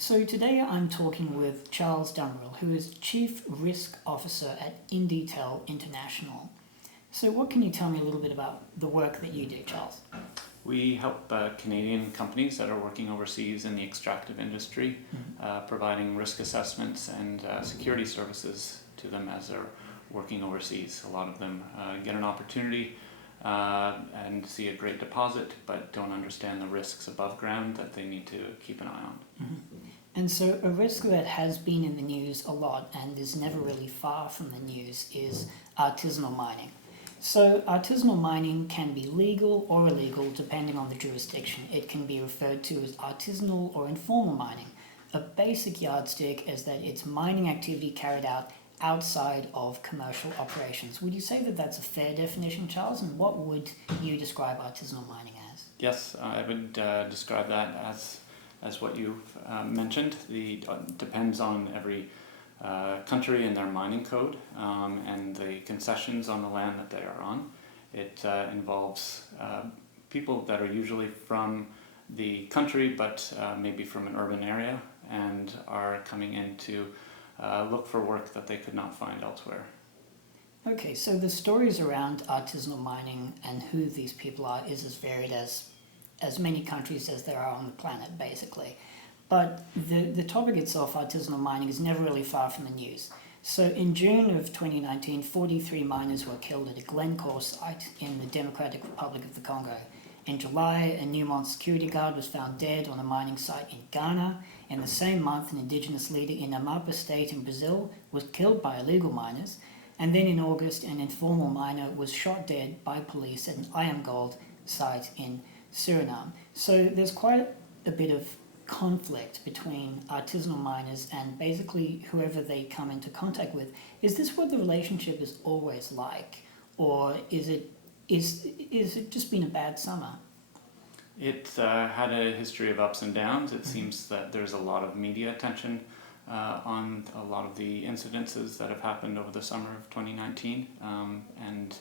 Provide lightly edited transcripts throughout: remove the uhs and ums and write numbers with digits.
So today I'm talking with Charles Dumbrille, who is Chief Risk Officer at IN-D-Tel International. So what can you tell me a little bit about the work that you do, Charles? We help Canadian companies that are working overseas in the extractive industry, providing risk assessments and security services to them as they're working overseas. A lot of them get an opportunity and see a great deposit, but don't understand the risks above ground that they need to keep an eye on. Mm-hmm. And so a risk that has been in the news a lot and is never really far from the news is artisanal mining. So artisanal mining can be legal or illegal depending on the jurisdiction. It can be referred to as artisanal or informal mining. A basic yardstick is that it's mining activity carried out outside of commercial operations. Would you say that that's a fair definition, Charles? And what would you describe artisanal mining as? Yes, I would describe that as what you've mentioned. Depends on every country and their mining code and the concessions on the land that they are on. It involves people that are usually from the country but maybe from an urban area and are coming in to look for work that they could not find elsewhere. Okay, so the stories around artisanal mining and who these people are is as varied as many countries as there are on the planet, basically. But the topic itself, artisanal mining, is never really far from the news. So in June of 2019, 43 miners were killed at a Glencore site in the Democratic Republic of the Congo. In July, a Newmont security guard was found dead on a mining site in Ghana. In the same month, an indigenous leader in Amapá state in Brazil was killed by illegal miners. And then in August, an informal miner was shot dead by police at an IAMGOLD site in Suriname. So there's quite a bit of conflict between artisanal miners and basically whoever they come into contact with. Is this what the relationship is always like, or is it just been a bad summer? It had a history of ups and downs. It seems that there's a lot of media attention on a lot of the incidences that have happened over the summer of 2019, and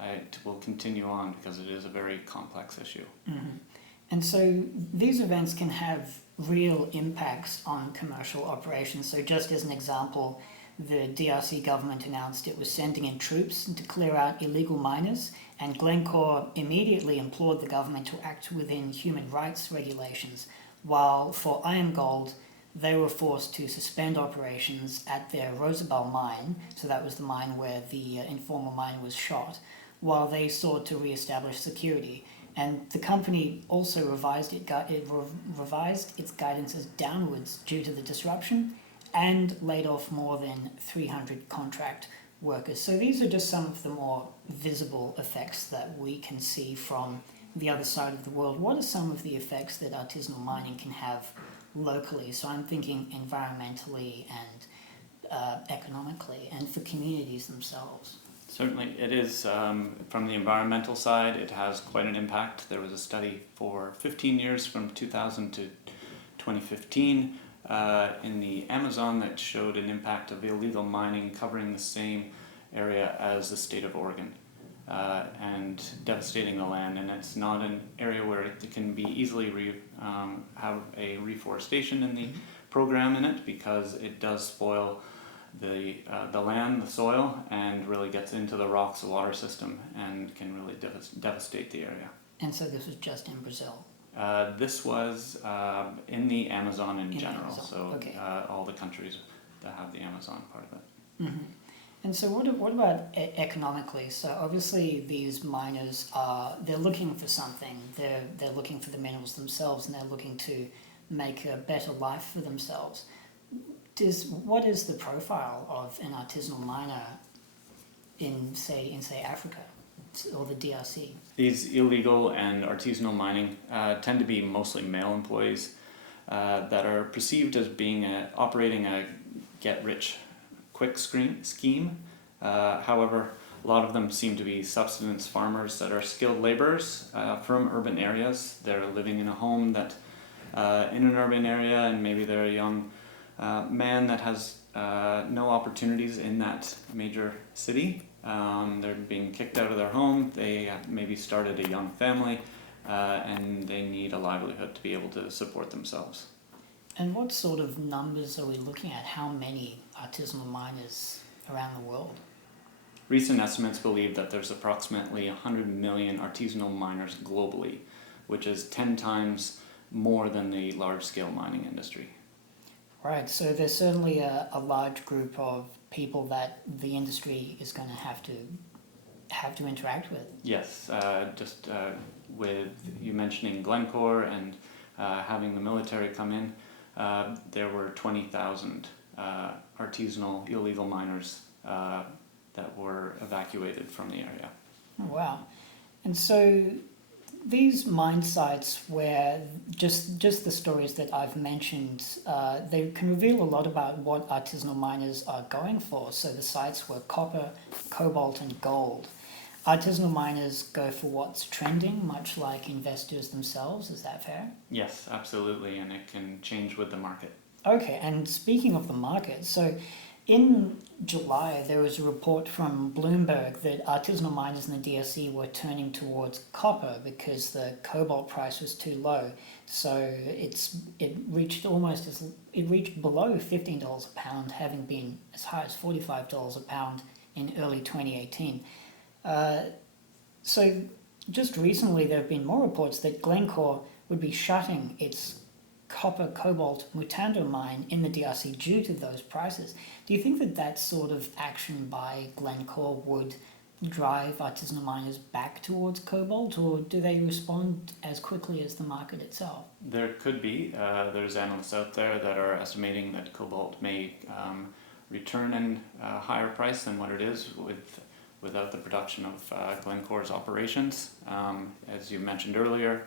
it will continue on because it is a very complex issue. Mm-hmm. And so these events can have real impacts on commercial operations. So just as an example, the DRC government announced it was sending in troops to clear out illegal miners, and Glencore immediately implored the government to act within human rights regulations, while for IAMGOLD, they were forced to suspend operations at their Rosabelle mine, so that was the mine where the informal miner was shot, while they sought to re-establish security. And the company also revised its guidances downwards due to the disruption and laid off more than 300 contract workers. So these are just some of the more visible effects that we can see from the other side of the world. What are some of the effects that artisanal mining can have locally? So I'm thinking environmentally and economically and for communities themselves. Certainly, it is from the environmental side, it has quite an impact. There was a study for 15 years from 2000 to 2015 in the Amazon that showed an impact of illegal mining covering the same area as the state of Oregon and devastating the land. And it's not an area where it can be easily have a reforestation in the program in it, because it does spoil the land, the soil, and really gets into the rocks, the water system, and can really devastate the area. And so this was just in Brazil? This was in the Amazon in general, Amazon. so Okay. All the countries that have the Amazon part of it. Mm-hmm. And so what about economically? So obviously these miners they're looking for something. They're looking for the minerals themselves, and they're looking to make a better life for themselves. What is the profile of an artisanal miner in say Africa or the DRC? These illegal and artisanal mining tend to be mostly male employees that are perceived as being operating a get-rich-quick scheme. However, a lot of them seem to be subsistence farmers that are skilled laborers from urban areas. They're living in a home that in an urban area, and maybe they're a young man that has no opportunities in that major city. They're being kicked out of their home. They maybe started a young family and they need a livelihood to be able to support themselves. And what sort of numbers are we looking at? How many artisanal miners around the world? Recent estimates believe that there's approximately 100 million artisanal miners globally, which is 10 times more than the large-scale mining industry. Right, so there's certainly a large group of people that the industry is going to have to interact with. Yes, with you mentioning Glencore and having the military come in, there were 20,000 artisanal illegal miners that were evacuated from the area. Oh, wow. And so these mine sites where just the stories that I've mentioned, they can reveal a lot about what artisanal miners are going for. So the sites were copper, cobalt and gold. Artisanal miners go for what's trending, much like investors themselves. Is that fair? Yes, absolutely, and it can change with the market. Okay, and speaking of the market, so in July there was a report from Bloomberg that artisanal miners in the DRC were turning towards copper because the cobalt price was too low. So it reached below $15 a pound, having been as high as $45 a pound in early 2018. So just recently there have been more reports that Glencore would be shutting its copper cobalt Mutando mine in the DRC due to those prices. Do you think that that sort of action by Glencore would drive artisanal miners back towards cobalt, or do they respond as quickly as the market itself? There could be. There's analysts out there that are estimating that cobalt may return in a higher price than what it is without the production of Glencore's operations. As you mentioned earlier,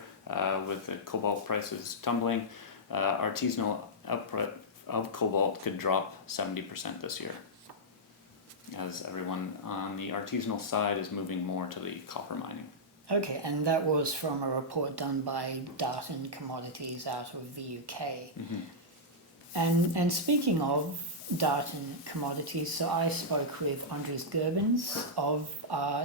with the cobalt prices tumbling, artisanal output of cobalt could drop 70% this year, as everyone on the artisanal side is moving more to the copper mining. Okay, and that was from a report done by Darton Commodities out of the UK. Mm-hmm. And speaking of Darton Commodities, so I spoke with Andres Gerbens of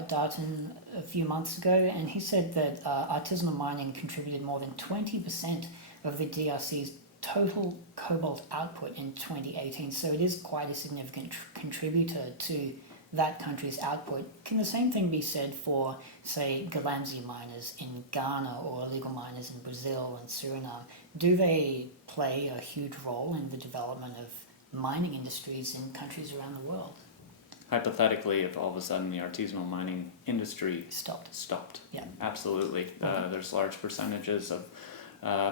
Darton a few months ago, and he said that artisanal mining contributed more than 20% of the DRC's total cobalt output in 2018, so it is quite a significant contributor to that country's output. Can the same thing be said for, say, Galamsey miners in Ghana or illegal miners in Brazil and Suriname? Do they play a huge role in the development of mining industries in countries around the world? Hypothetically, if all of a sudden the artisanal mining industry stopped. Yeah. Absolutely. There's large percentages of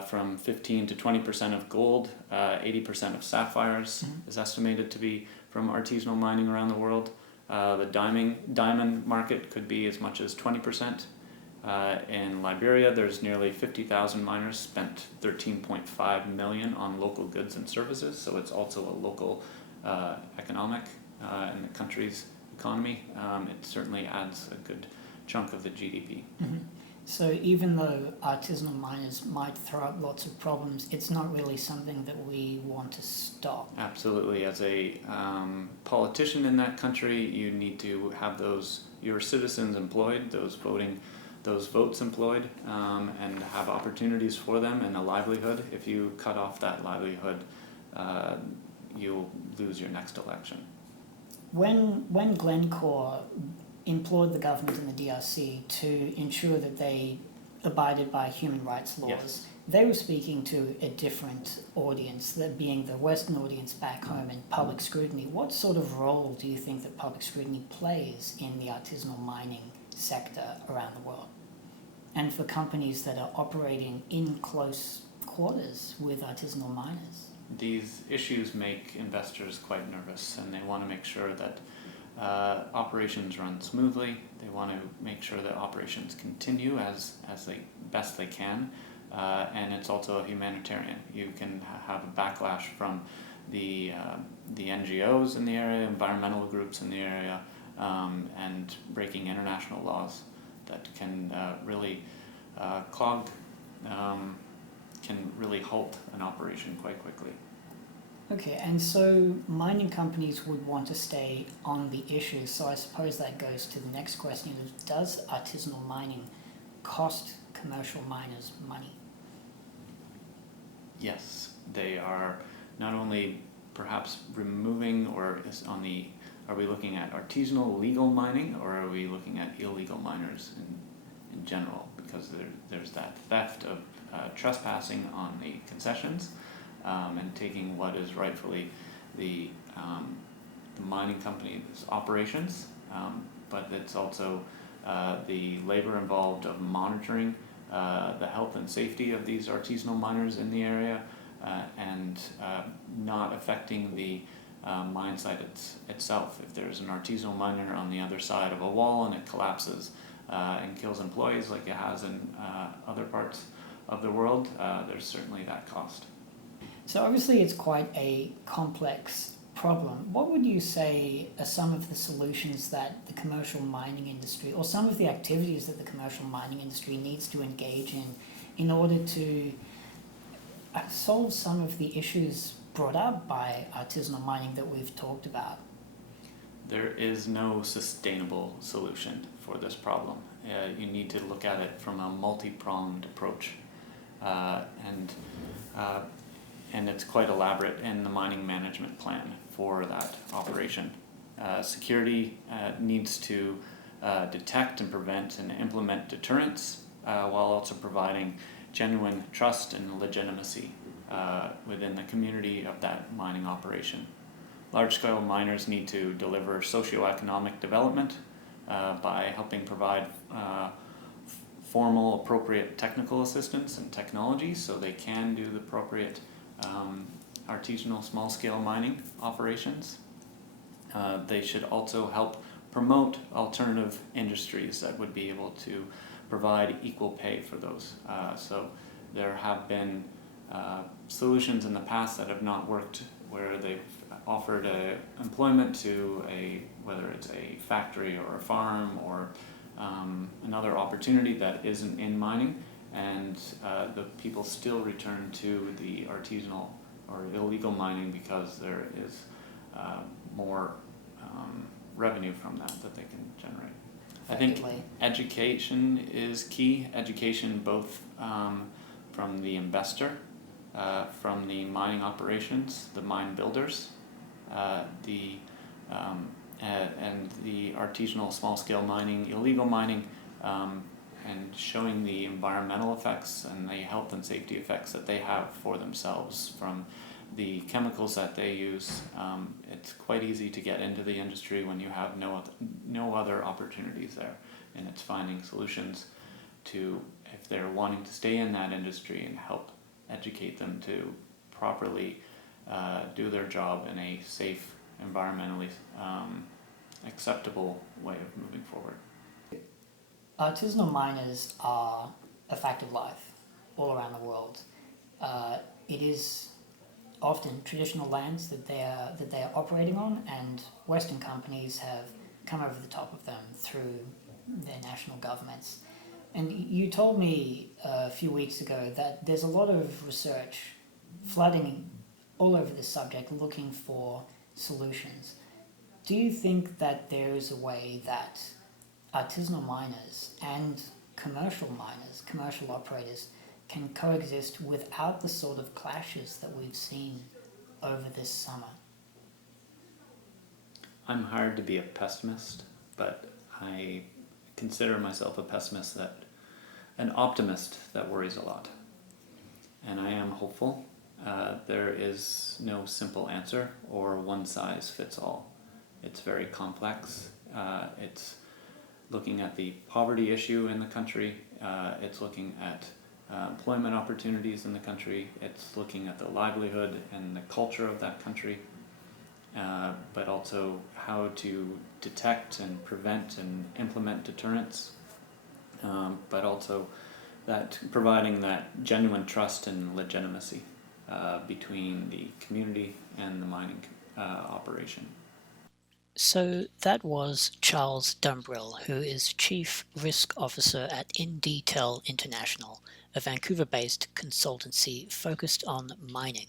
from 15 to 20% of gold, 80% of sapphires is estimated to be from artisanal mining around the world. The diamond market could be as much as 20%. In Liberia, there's nearly 50,000 miners, spent $13.5 million on local goods and services, so it's also a local economic in the country's economy. It certainly adds a good chunk of the GDP. Mm-hmm. So even though artisanal miners might throw up lots of problems, it's not really something that we want to stop. Absolutely. As a politician in that country, you need to have your citizens employed, those votes employed, and have opportunities for them and a livelihood. If you cut off that livelihood, you'll lose your next election. When Glencore implored the government in the DRC to ensure that they abided by human rights laws, yes, they were speaking to a different audience, that being the Western audience back home in public scrutiny. What sort of role do you think that public scrutiny plays in the artisanal mining sector around the world, and for companies that are operating in close quarters with artisanal miners? These issues make investors quite nervous, and they want to make sure that operations run smoothly. They want to make sure that operations continue as they best they can, and it's also a humanitarian. You can have a backlash from the NGOs in the area, environmental groups in the area, and breaking international laws that can really clog, can really halt an operation quite quickly. Okay, and so mining companies would want to stay on the issue, so I suppose that goes to the next question: does artisanal mining cost commercial miners money? Yes, they are not only perhaps removing, or are we looking at artisanal legal mining, or are we looking at illegal miners in general? Because there's that theft of trespassing on the concessions, and taking what is rightfully the mining company's operations, but it's also the labor involved of monitoring the health and safety of these artisanal miners in the area, and not affecting the mine site itself. If there's an artisanal miner on the other side of a wall and it collapses and kills employees like it has in other parts of the world, there's certainly that cost. So obviously it's quite a complex problem. What would you say are some of the solutions that the commercial mining industry, or some of the activities that the commercial mining industry needs to engage in order to solve some of the issues brought up by artisanal mining that we've talked about? There is no sustainable solution for this problem. You need to look at it from a multi-pronged approach, and it's quite elaborate in the mining management plan for that operation. Security needs to detect and prevent and implement deterrence, while also providing genuine trust and legitimacy within the community of that mining operation. Large-scale miners need to deliver socioeconomic development by helping provide formal, appropriate technical assistance and technology so they can do the appropriate artisanal small-scale mining operations. They should also help promote alternative industries that would be able to provide equal pay for those. So there have been solutions in the past that have not worked, where they've offered employment to whether it's a factory or a farm or another opportunity that isn't in mining, and the people still return to the artisanal or illegal mining because there is more revenue from that they can generate. I think education is key. Education both from the investor, from the mining operations, the mine builders, and the artisanal small-scale mining, illegal mining, and showing the environmental effects and the health and safety effects that they have for themselves from the chemicals that they use. It's quite easy to get into the industry when you have no other opportunities there, and it's finding solutions to, if they're wanting to stay in that industry, and help educate them to properly do their job in a safe, environmentally acceptable way of moving forward. Artisanal miners are a fact of life all around the world. It is often traditional lands that they are operating on, and Western companies have come over the top of them through their national governments. And you told me a few weeks ago that there's a lot of research flooding all over this subject looking for solutions. Do you think that there is a way that artisanal miners and commercial miners, commercial operators, can coexist without the sort of clashes that we've seen over this summer? I'm hard to be a pessimist, but I consider myself a pessimist, an optimist that worries a lot. And I am hopeful. There is no simple answer or one size fits all. It's very complex. It's looking at the poverty issue in the country. It's looking at employment opportunities in the country. It's looking at the livelihood and the culture of that country, but also how to detect and prevent and implement deterrence, but also that providing that genuine trust and legitimacy between the community and the mining operation. So that was Charles Dumbrille, who is Chief Risk Officer at IN-D-Tel International, a Vancouver-based consultancy focused on mining.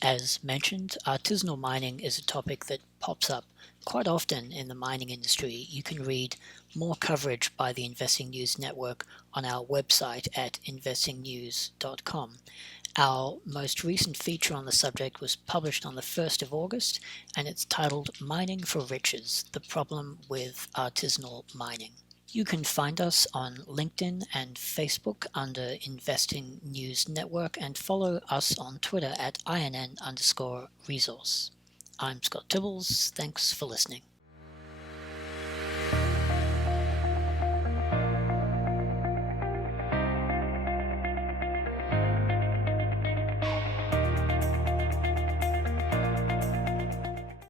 As mentioned, artisanal mining is a topic that pops up quite often in the mining industry. You can read more coverage by the Investing News Network on our website at investingnews.com. Our most recent feature on the subject was published on the 1st of August, and it's titled Mining for Riches, the Problem with Artisanal Mining. You can find us on LinkedIn and Facebook under Investing News Network, and follow us on Twitter at INN_resource. I'm Scott Tibbles. Thanks for listening.